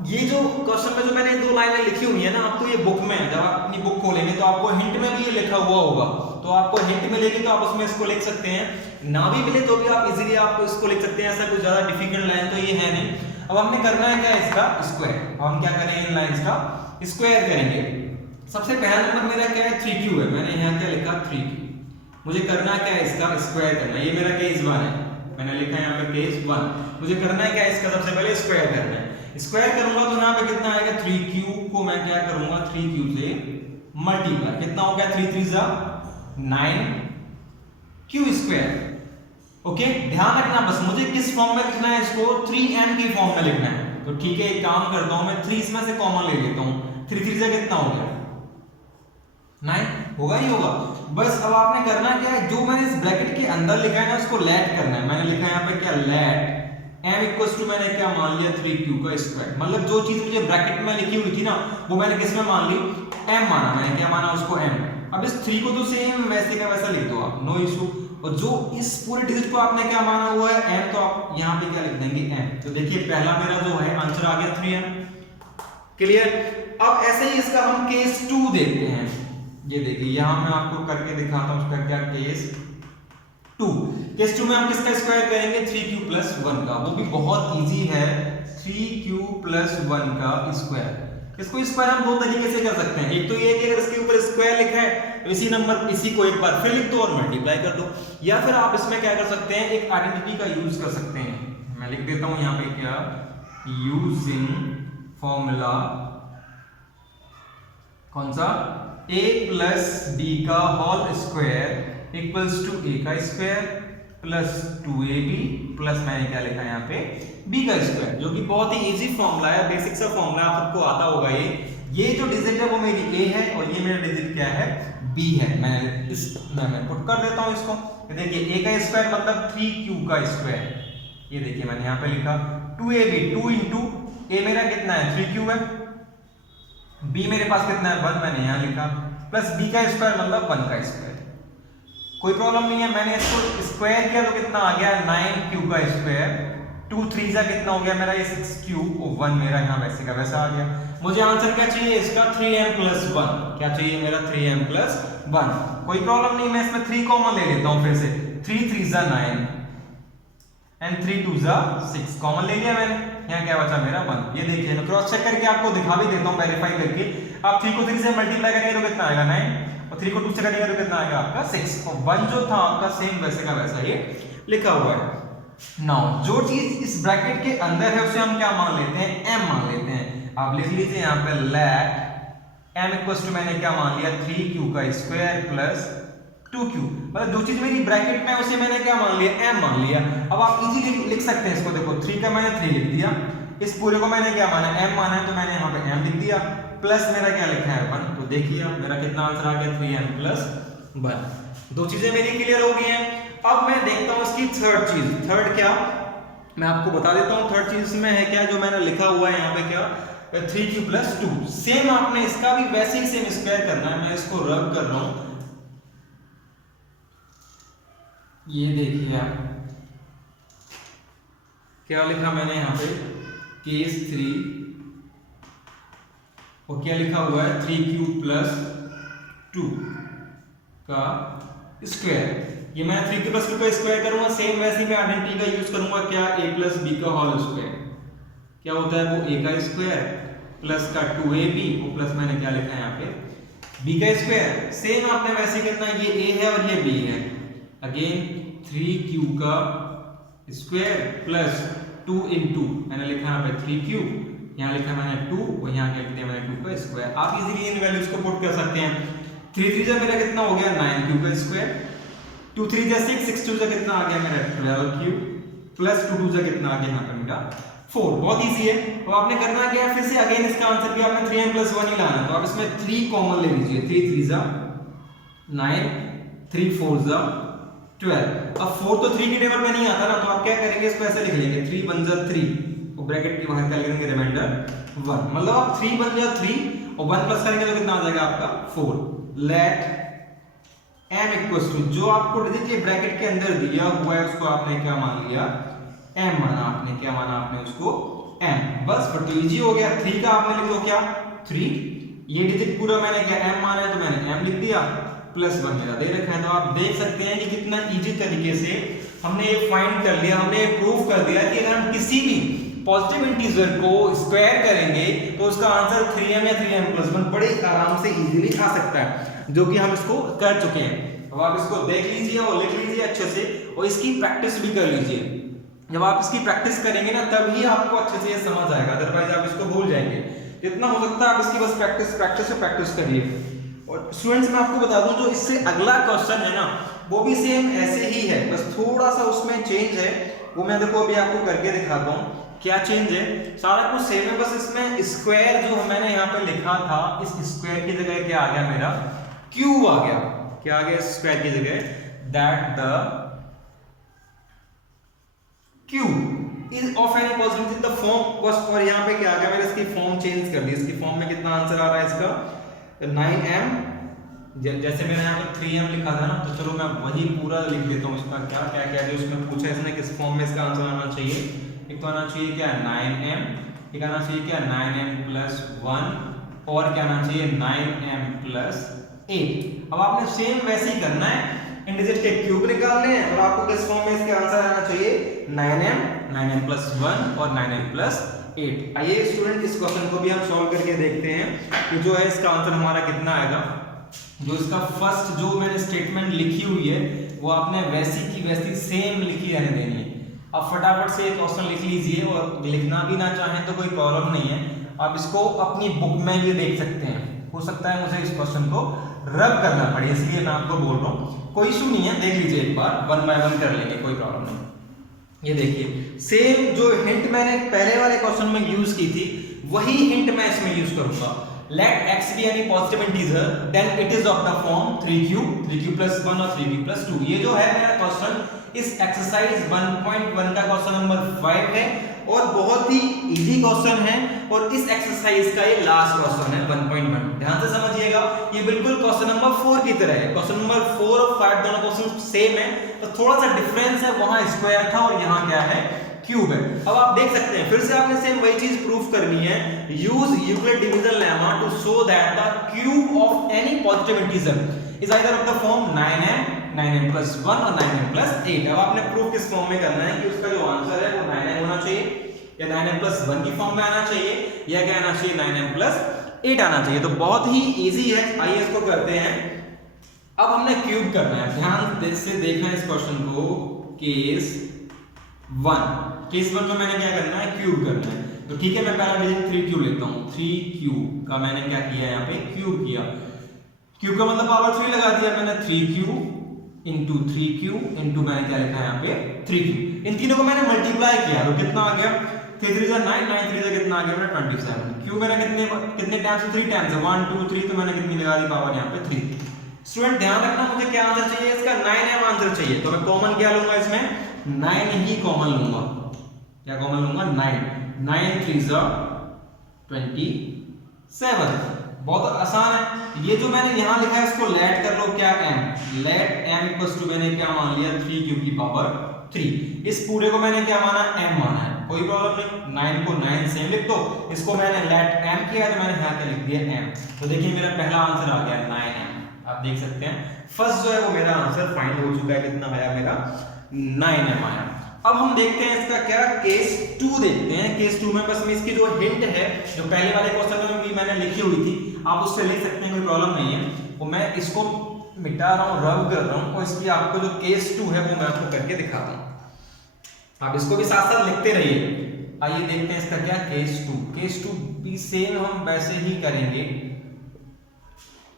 ये जो क्वेश्चन में जो मैंने दो लाइनें लिखी हुई है ना, आपको ये बुक में जब आप अपनी बुक खोलेंगे तो आपको हिंट में भी ये लिखा हुआ होगा, तो आपको हिंट मिलेगी तो आप उसमें इसको लिख सकते हैं, ना भी मिले तो भी आप इजीली आपको इसको लिख सकते हैं। ऐसा कुछ ज्यादा डिफिकल्ट लाइन तो ये है नहीं। अब हमने करना है क्या, इसका स्क्वायर। अब हम क्या करेंगे, इन लाइंस का स्क्वायर करेंगे। सबसे पहला नंबर मेरा क्या है, 3q है, मैंने यहाँ क्या लिखा 3q। मुझे करना क्या है, इसका स्क्वायर करना है। ये मेरा केस 1 है, मैंने लिखा है यहाँ पे केस 1। मुझे करना है क्या, इसका सबसे पहले स्क्वायर करना है। स्क्वायर करूंगा तो यहाँ पे कितना आएगा, 3q को मैं क्या करूंगा 3q से मल्टीप्लाई, कितना हो गया 3 3 9q स्क्वायर। ओके, ध्यान रखना बस मुझे किस फॉर्म में लिखना है इसको, 3m की फॉर्म में लिखना है। तो ठीक है, एक काम करता हूं मैं 3 इसमें से कॉमन ले लेता हूं, 3 3 से कितना हो गया 9 होगा ही होगा। बस अब आपने करना क्या है, जो मैंने इस ब्रैकेट के अंदर लिखा है ना उसको लेट करना है। मैंने लिखा है यहाँ पे क्या, लेट m इक्वल्स टू मैंने क्या मान लिया 3q का स्क्वायर। मतलब जो चीज मुझे ब्रैकेट में लिखी हुई थी ना वो मैंने किस में मान ली, m माना। मैंने क्या माना उसको m। अब इस 3 को तो सेम वैसे का वैसा लिख दो आप, नो इशू। और जो इस पूरे डिजिट को आपने क्या माना हुआ है m, तो आप यहाँ पे क्या लिख देंगे m। तो देखिए पहला मेरा जो है आंसर आ गया 3m। क्लियर। अब ऐसे ही इसका हम केस 2 देखते हैं। ये देखिए यहाँ मैं आपको करके दिखाता हूँ उसका क्या, केस 2। केस 2 में हम किसका स्क्वायर करेंगे, 3q plus 1 का। वो भी बहुत इजी है, 3q plus 1 का स्क्वायर। इसको स्क्वायर हम दो तरीके से कर सकते हैं। एक तो ये कि अगर इसके ऊपर स्क्वायर लिखा है तो इसी नंबर इसी को एक बार फिर लिख दो और मल्टीप्लाई कर दो, या फिर आप इसमें क्या कर सकते हैं, एक आइडेंटिटी का यूज कर सकते हैं। मैं लिख देता हूं यहाँ पे क्या, यूजिंग फॉर्मूला कौन सा, a प्लस b का whole square equals to a का स्क्वायर प्लस 2ab प्लस मैंने क्या लिखा है यहाँ पे b का स्क्वायर, जो कि बहुत ही इजी फॉर्मूला है, बेसिक सा फॉर्मूला आप सबको आता होगा। ये जो डिजिट है वो मेरी a है और ये मेरा डिजिट क्या है, b है। मैं पुट कर देता हूँ इसको। देखिए a का स्क्वायर मतलब 3q का स्क्वायर। ये देखिए मैंने यहाँ पे लिखा 2ab, 2 इंटू a मेरा कितना है 3q है, b मेरे पास कितना है 1, मैंने यहाँ लिखा, प्लस b का स्क्वायर मतलब 1 का स्क्वायर। कोई प्रॉब्लम नहीं है। मैंने इसको स्क्वायर किया तो कितना आ गया 9q का स्क्वायर, 2 3 जा कितना हो गया मेरा ये 6q, 1 मेरा यहाँ वैसे का वैसा आ गया। मुझे आंसर क्या चाहिए इसका, 3m plus 1। क्या चाहिए मेरा, 3m plus 1। कोई प्रॉब्लम नहीं, मैं इसमें 3 कॉमन ले लेता हूँ फिर से, 3 3 जा 9 एंड 3 2 जा 6 कॉमन ले लिया मैंने। यहाँ क्या बचा मेरा 1। ये देखिए मैं क्रॉस चेक करके आपको दिखा भी देता हूँ, वेरीफाई करके। आप 3 को 3 से मल्टीप्लाई करेंगे तो कितना आएगा 9, और 3 को 2 से करेंगे तो कितना आएगा आपका 6, और 1 जो था आपका सेम वैसे का वैसा ये लिखा हुआ है। नाउ जो चीज इस ब्रैकेट के अंदर है उसे हम क्या मान लेते हैं, m मान लेते हैं। आप लिख लीजिए यहाँ पे लेट m इक्वल्स टू मैंने क्या मान लिया 3q का स्क्वायर प्लस 2q। मतलब जो चीज मेरी ब्रैकेट में है उसे मैंने क्या मान लिया, m मान लिया। अब आप इजीली लिख सकते हैं इसको, देखो 3 का मैंने 3 लिख दिया, इस पूरे को मैंने क्या माना m माना है, तो मैंने यहाँ पे m लिख दिया, प्लस मेरा क्या लिखा है 1। तो देखिए अब मेरा कितना आंसर आ गया 3m plus 1। दो चीजें मेरी क्लियर हो गई हैं। अब मैं देखता हूं इसकी थर्ड चीज। थर्ड क्या, मैं आपको बता देता हूं थर्ड चीज में है क्या, जो मैंने लिखा हुआ है यहाँ पे क्या, 3q plus 2। सेम आपने इसका भी वैसे ही सेम स्क्वायर करना है। मैं इसको रब कर रहा हूं, ये देखिए आप क्या लिखा मैंने यहाँ पे, केस 3 और क्या लिखा हुआ है 3³ + 2 का स्क्वायर। ये मैं 3³ + 2 का स्क्वायर करूंगा, सेम वैसे ही मैं आइडेंटिटी का यूज करूंगा, क्या a + b का होल स्क्वायर क्या होता है, वो a का स्क्वायर प्लस का 2ab और प्लस मैंने क्या लिखा है यहाँ पे b का स्क्वायर। सेम आपने वैसे ही करना है, ये a है और ये b है, अगेन 3³ का स्क्वायर प्लस 2 × मैंने लिखा यहाँ पे 3³ यहाँ लिखा मैंने 2 और यहाँ क्या लिख दिया मैंने 2 का स्क्वायर। आप इजीली इन वैल्यूज को पुट कर सकते हैं। 3 3 जा मेरा कितना हो गया 9³ का स्क्वायर, 2 3 जा 6, 6 2 जा कितना आ गया मेरा 12³ प्लस 2 2 जा कितना आ गया यहाँ पे मेरा 4। बहुत इजी है। तो आपने करना क्या है, फिर से अगेन इसका आंसर भी आपने 3m + 1 ही लाना है, तो आप इसमें 3 कॉमन ले लीजिए, 3 3 जा 9, 3 4 जा 12। अब 4 तो 3 की टेबल में नहीं आता ना, तो आप क्या करेंगे, इसको ऐसे लिख लेंगे 3 1 जा 3 और ब्रैकेट के बाहर क्या लिखेंगे रिमाइंडर 1, मतलब आप 3 1 जा 3 और 1 प्लस करेंगे तो कितना आ जाएगा आपका 4। लेट m इक्वल्स टू, जो आपको डिजिट ये ब्रैकेट के अंदर दिया हुआ है उसको आपने क्या मान लिया, m माना आपने, क्या माना आपने उसको m, बस फिर तो इजी हो गया। 3 का आपने लिख दो क्या 3, ये डिजिट पूरा मैंने क्या m माना है तो मैंने m लिख दिया, प्लस 1 मेरा दे रखा है। तो आप देख सकते हैं कि कितना इजी तरीके से हमने ये फाइंड कर लिया, हमने ये प्रूव कर दिया कि अगर हम किसी भी पॉजिटिव इंटीजर को स्क्वायर करेंगे तो उसका आंसर 3m या 3m + 1 बड़े आराम से इजीली आ सकता है, जो कि हम इसको कर चुके हैं। अब आप इसको देख लीजिए और लिख लीजिए अच्छे से और इसकी प्रैक्टिस भी कर लीजिए। जब आप इसकी प्रैक्टिस करेंगे ना तभी आपको अच्छे से ये समझ आएगा, अदरवाइज आप इसको भूल जाएंगे। जितना हो सकता है आप इसकी बस प्रैक्टिस करिए। और स्टूडेंट्स मैं आपको बता दूं, जो इससे अगला क्वेश्चन है ना वो भी सेम ऐसे ही है, बस थोड़ा सा उसमें चेंज है, वो मैं देखो अभी आपको करके दिखाता हूँ क्या चेंज है। सारा कुछ सेम है, बस इसमें स्क्वायर जो मैंने यहाँ पे लिखा था, इस स्क्वायर की जगह क्या आ गया मेरा क्यूब आ गया। क्या आ गया स्क्वायर की जगह, that the cube is of any positive in the form, बस और यहाँ पे क्या आ गया मेरा, इसकी फॉर्म चेंज कर दी। इसकी फॉर्म में कितना आंसर आ रहा है इसका 9m, जैसे मैंने यहाँ पे 3m लिखा था ना, तो चलो मैं वही पूरा लिख देता हूँ। इसका क्या क्या क्या जो इसमें पूछा है इसने, किस फॉर्म में इसका आंसर आना चाहिए। एक तो आना चाहिए क्या 9m, एक आना चाहिए क्या 9m + 1 और क्या आना चाहिए 9m + 8। अब आपने सेम वैसे ही करना है, इन डिजिट के क्यूब निकालने हैं और आपको किस फॉर्म में इसके आंसर आना चाहिए 9m + 1 और 9m + 8। आइए स्टूडेंट इस क्वेश्चन को भी हम सॉल्व करके देखते हैं कि जो है इसका आंसर हमारा कितना आएगा। जो इसका फर्स्ट जो मैंने स्टेटमेंट लिखी हुई है वो आपने वैसी की वैसी सेम लिखी रहने देनी है। अब फटाफट से क्वेश्चन लिख लीजिए, और लिखना भी ना चाहें तो कोई प्रॉब्लम नहीं है, आप इसको अपनी बुक में भी देख सकते हैं। हो सकता है मुझे इस क्वेश्चन को रब करना पड़े, इसलिए मैं आपको बोल रहा हूँ, कोई इशू नहीं है, देख लीजिए एक बार, 1 बाय 1 कर लेंगे, कोई प्रॉब्लम नहीं। ये देखिए सेम जो हिंट मैंने पहले वाले क्वेश्चन में यूज की थी वही हिंट मैं इसमें यूज करूंगा। Let x be any positive integer, then it is of the form 3³ + 1 और 3³ + 2। ये जो है मेरा क्वेश्चन इस एक्सरसाइज 1.1 का क्वेश्चन नंबर 5 है और बहुत ही इजी क्वेश्चन है, और इस एक्सरसाइज का ये लास्ट क्वेश्चन है 1.1। ध्यान से समझिएगा, ये बिल्कुल क्वेश्चन नंबर 4 की तरह है। क्वेश्चन नंबर 4 और 5 दोनों क्वेश्चन सेम है, तो थोड़ा सा डिफरेंस है, वहां स्क्वायर था और यहाँ क्या है क्यूब है। अब आप देख सकते हैं फिर से आपने सेम वही चीज प्रूफ करनी है, use Euclid division lemma to show that the cube of any positive integer is either of the form 9m + 1 और 9m + 8। अब आपने प्रूफ किस फॉर्म में करना है कि उसका जो आंसर है वो 9m होना चाहिए या 9m + 1 की फॉर्म में आना चाहिए, या क्या आना चाहिए 9m + 8 आना चाहिए। तो बहुत ही इजी है, आइए इसको करते हैं। अब हमने क्यूब करना है, ध्यान से देखना इस क्वेश्चन को। केस 1 में मैंने क्या करना है क्यूब करना है, तो ठीक है मैं पहला डिजिट 3³ लेता हूँ। 3³ का मैंने क्या किया यहाँ पे क्यूब किया, क्यूब का मतलब पावर 3 लगा दिया मैंने, 3³ × 3³ × मैंने क्या लिखा है यहाँ पे 3³। इन तीनों को मैंने मल्टीप्लाई किया तो कितना आ गया 3 3 जा 9, 9 3 जा कितना आ गया मेरा 27। क्यूब मेरा कितने टाइम्स है 3 टाइम्स है, 1 2 3, तो मैंने कितनी लगा दी पावर यहाँ पे 3। स्टूडेंट ध्यान रखना मुझे क्या आंसर चाहिए इसका 9m आंसर चाहिए, तो मैं कॉमन क्या लूंगा इसमें 9 ही कॉमन लूंगा। क्या कॉमन लूंगा 9, 9 3 जा 27। बहुत आसान है, ये जो मैंने यहाँ लिखा है इसको लेट कर लो क्या m, let m equals to मैंने क्या मान लिया 3 की पावर 3। इस पूरे को मैंने क्या माना m माना है, कोई प्रॉब्लम नहीं, 9 को 9 सेम लिख दो, इसको मैंने लेट m किया तो मैंने यहाँ क्या लिख दिया m। तो देखिए मेरा पहला आंसर आ गया 9m। आप देख सकते हैं फर्स्ट जो है वो मेरा आंसर फाइंड हो चुका है, कितना आया मेरा 9m आया। अब हम देखते हैं इसका क्या केस 2 देखते हैं। केस 2 में बस मैं इसकी जो हिंट है जो पहले वाले क्वेश्चन में भी मैंने लिखी हुई थी आप उससे ले सकते हैं, कोई प्रॉब्लम नहीं है। वो मैं इसको मिटा रहा हूँ, रब कर रहा हूँ और इसकी आपको जो केस 2 है वो मैं आपको करके दिखाता हूँ। आप इसको भी साथ साथ लिखते रहिए। आइए देखते हैं इसका क्या केस 2। केस 2 भी सेम हम वैसे ही करेंगे।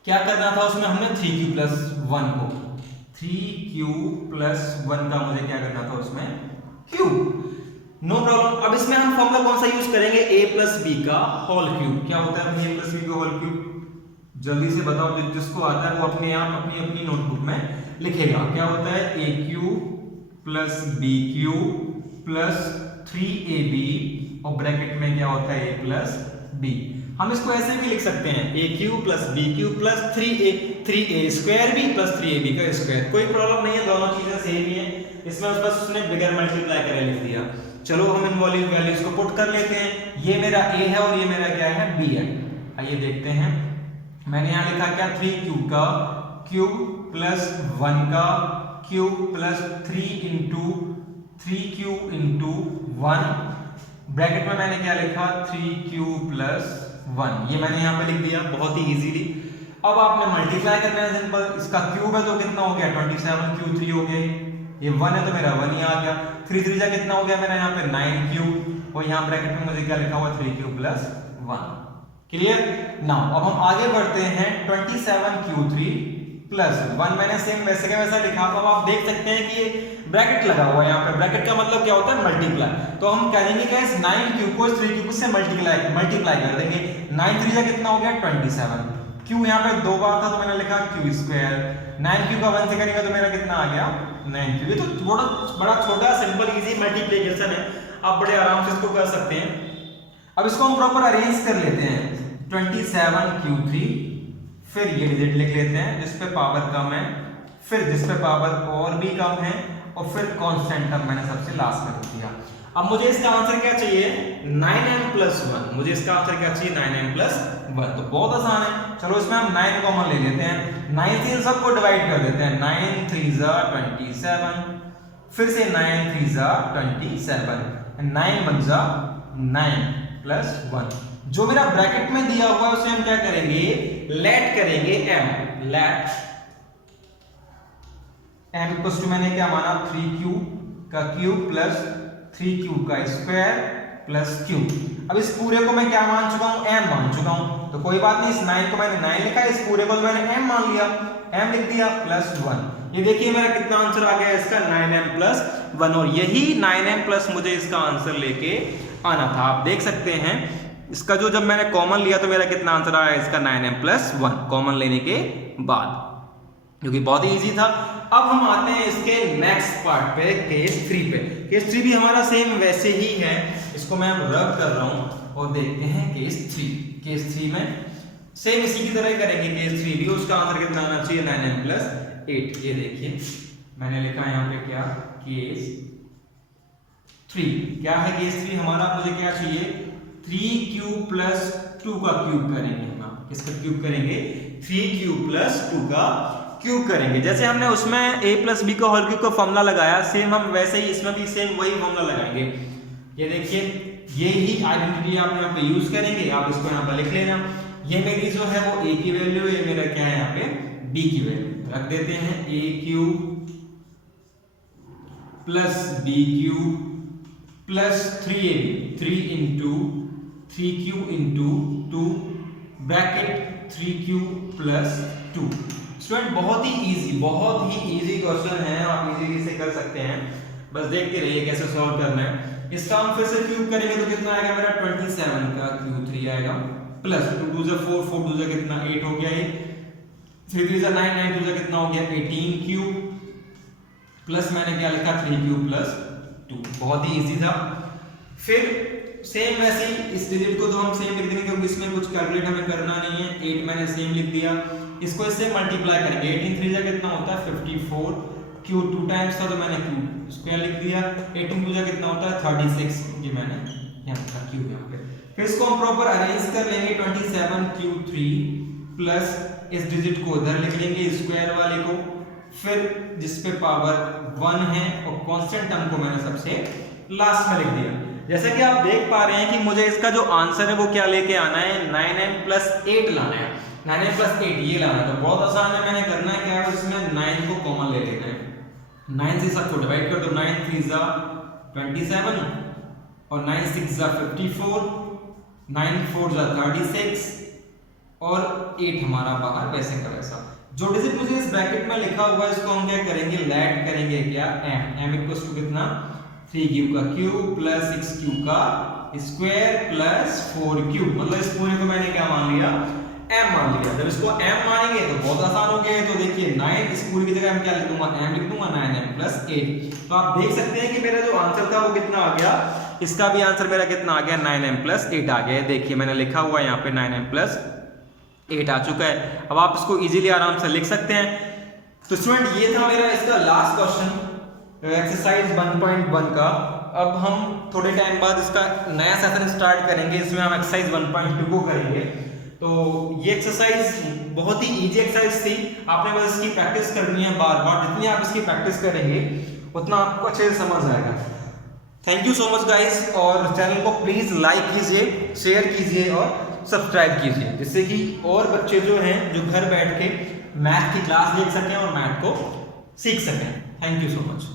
क्या करना था उसमें हमने 3q प्लस 1 को 3q प्लस 1 का मुझे क्या करना था उसमें q, नो प्रॉब्लम। अब इसमें हम फॉर्मूला कौन सा यूज करेंगे, a प्लस b का होल क्यूब। क्या होता है a प्लस b का होल क्यूब, जल्दी से बताओ, जिसको आता है वो अपने आप अपनी अपनी नोटबुक में लिखेगा। क्या होता है a cube plus b cube plus 3ab और ब्रैकेट में क्या होता है a प्लस b। हम इसको ऐसे भी लिख सकते हैं a cube plus b cube plus 3a square b plus 3ab का स्क्वायर, कोई प्रॉब्लम नहीं है, दोनों चीजें सेम ही है। इसमें बस उसने बिगर मल्टीप्लाई करके लिख दिया। चलो हम इन वैल्यूज को पुट कर लेते हैं। ये मेरा a है और ये मेरा क्या है b है। आइए देखते हैं, मैंने यहाँ लिखा क्या 3q का क्यूब प्लस 1 का cube plus 3 into 3q into 1, bracket में मैंने क्या लिखा 3q प्लस 1, ये मैंने यहाँ पे लिख दिया बहुत ही इजीली। अब आपने मल्टीप्लाई करना है सिंपल, इसका क्यूब है तो कितना हो गया 27q3 हो गया, ये 1 है तो मेरा 1 ही आ गया, 3 3 जा कितना हो गया मेरा यहाँ पे 9q और यहाँ ब्रैकेट में मुझे क्या लिखा हुआ 3q प्लस 1। क्लियर नाउ अब हम आगे बढ़ते हैं 27q3 प्लस 1 मैंने सेम वैसे का वैसा लिखा। अब आप देख सकते हैं कि ये ब्रैकेट लगा हुआ है यहाँ पे, ब्रैकेट का मतलब क्या होता है मल्टीप्लाई। तो हम करेंगे क्या इस 9q को इस 3q से मल्टीप्लाई कर देंगे। 9 3 जा कितना हो गया 27, q यहाँ पे 2 बार था तो मैंने लिखा q स्क्वायर, 9q का 1 से करेंगे तो मेरा कितना आ गया 9q। ये तो थोड़ा बड़ा छोटा सिंपल इजी मल्टीप्लिकेशन है, आप बड़े आराम से इसको कर सकते हैं। अब इसको हम प्रॉपर अरेंज कर लेते हैं 27q3, फिर ये डिजिट लिख लेते हैं जिस पे पावर कम है, फिर जिस पे पावर और भी कम है और फिर कांस्टेंट टर्म मैंने सबसे लास्ट में लिख दिया। अब मुझे इसका आंसर क्या चाहिए 9m प्लस 1, मुझे इसका आंसर क्या चाहिए 9m प्लस 1। तो बहुत आसान है, चलो इसमें हम 9 कॉमन ले लेते हैं, 9 से इन सबको डिवाइड कर देते हैं, 9 3 जा 27, फिर से 9 3 जा 27, 9 1 जा 9 प्लस 1। जो मेरा ब्रैकेट में दिया हुआ है उसे हम क्या करेंगे लेट करेंगे m, let m equals to मैंने क्या माना 3q का क्यूब प्लस 3q का स्क्वायर प्लस q। अब इस पूरे को मैं क्या मान चुका हूं m मान चुका हूं, तो कोई बात नहीं, इस 9 को मैंने 9 लिखा, इस पूरे को मैंने m मान लिया, m लिख दिया प्लस 1। ये देखिए मेरा कितना आंसर आ गया इसका 9m प्लस 1, और यही 9m प्लस मुझे इसका आंसर लेके आना था। आप देख सकते हैं इसका जो जब मैंने कॉमन लिया तो मेरा कितना आंसर आया इसका 9m प्लस 1 कॉमन लेने के बाद, जो कि बहुत ही इजी था। अब हम आते हैं इसके नेक्स्ट पार्ट पे केस 3 पे। केस 3 भी हमारा सेम वैसे ही है, इसको मैं रब कर रहा हूं और देखते हैं केस 3। केस 3 में सेम इसी की तरह करेंगे केस 3 भी, उसका आंसर कितना आना चाहिए 9m प्लस 8। ये देखिए मैंने लिखा यहाँ पे क्या केस 3, क्या है केस 3 हमारा, मुझे क्या चाहिए 3q प्लस 2 का क्यूब करेंगे हम, किसका क्यूब करेंगे 3q प्लस 2 का क्यूब करेंगे। जैसे हमने उसमें a प्लस बी का होल क्यूब का फॉर्मूला लगाया, सेम हम वैसे ही इसमें भी सेम वही फॉर्मूला लगाएंगे। ये देखिए ये ही आइडेंटिटी आप यहाँ पे यूज करेंगे, आप इसको यहाँ पर लिख लेना। ये मेरी जो है वो a की वैल्यू है, ये मेरा क्या है यहाँ पे b की वैल्यू, रख देते हैं a cube plus b cube plus 3ab, 3 into 3q into 2 bracket 3q plus 2। Student बहुत ही इजी क्वेश्चन है, आप इजीली से कर सकते हैं, बस देखते रहिए कैसे सॉल्व करना है। इसका हम फिर से क्यूब करेंगे तो कितना आएगा मेरा 27 का q3 आएगा प्लस 2 2 4 4 2 कितना 8 हो गया, ये 3 3 9 9 2 कितना हो गया 18q प्लस मैंने क्या लिखा 3q प्लस 2, बहुत ही इजी था। फिर सेम वैसे ही इस डिजिट को तो हम सेम लिख देंगे क्योंकि इसमें कुछ कैलकुलेट हमें करना नहीं है। 8 मैंने सेम लिख दिया, इसको इससे मल्टीप्लाई करेंगे। 18 3 जा कितना होता है 54, क्यू 2 टाइम्स था तो मैंने क्यू स्क्वायर लिख दिया। 18 2 जा कितना होता है 36, ये मैंने यहाँ लिखा क्यू यहाँ पे। फिर इसको हम प्रॉपर अरेंज कर लेंगे। 27 क्यू 3 प्लस इस डिजिट को उधर लिख लेंगे स्क्वायर वाले को, फिर जिस पे पावर 1 है और कांस्टेंट टर्म को मैंने सबसे लास्ट में लिख दिया। जैसा कि आप देख पा रहे हैं कि मुझे इसका जो आंसर है वो क्या लेके आना है 9m + 8 लाना है। 9m + 8 ये लाना है तो बहुत आसान है। मैंने करना है क्या है इसमें 9 को कॉमन ले लेना है। 9 से सबको डिवाइड कर दो, 9 3 जा 27 और 9 6 जा 54, 9 4 जा 36 और 8 हमारा बाहर वैसे का वैसा। जो डिजिट मुझे इस ब्रैकेट में लिखा हुआ है इसको हम क्या करेंगे लेट करेंगे क्या m इक्वल्स टू कितना 3q का क्यूब प्लस 6q का स्क्वायर प्लस 4q, मतलब इस पूरे को मैंने क्या मान लिया m मान लिया। जब इसको m मानेंगे तो बहुत आसान हो गया है। तो देखिए 9 इस पूरी की जगह मैं क्या लिख दूंगा m लिख दूंगा 9m + 8। तो आप देख सकते हैं कि मेरा जो आंसर था वो कितना आ गया, इसका भी आंसर मेरा कितना आ गया 9m + 8 आ गया। देखिए मैंने लिखा हुआ है यहाँ पे 9m + 8 आ चुका है। अब आप इसको इजीली आराम से लिख सकते हैं। तो स्टूडेंट ये था मेरा इसका लास्ट क्वेश्चन एक्सरसाइज 1.1 का। अब हम थोड़े टाइम बाद इसका नया सेशन स्टार्ट करेंगे, इसमें हम एक्सरसाइज 1.2 को करेंगे। तो ये एक्सरसाइज बहुत ही इजी एक्सरसाइज थी, आपने बस इसकी प्रैक्टिस करनी है बार बार। जितनी आप इसकी प्रैक्टिस करेंगे उतना आपको अच्छे से समझ आएगा। Thank you so much guys, और चैनल को प्लीज लाइक कीजिए, शेयर कीजिए और सब्सक्राइब कीजिए, जिससे कि और बच्चे जो हैं जो घर बैठ के मैथ की क्लास देख सकें और मैथ को सीख सकें। Thank you so much.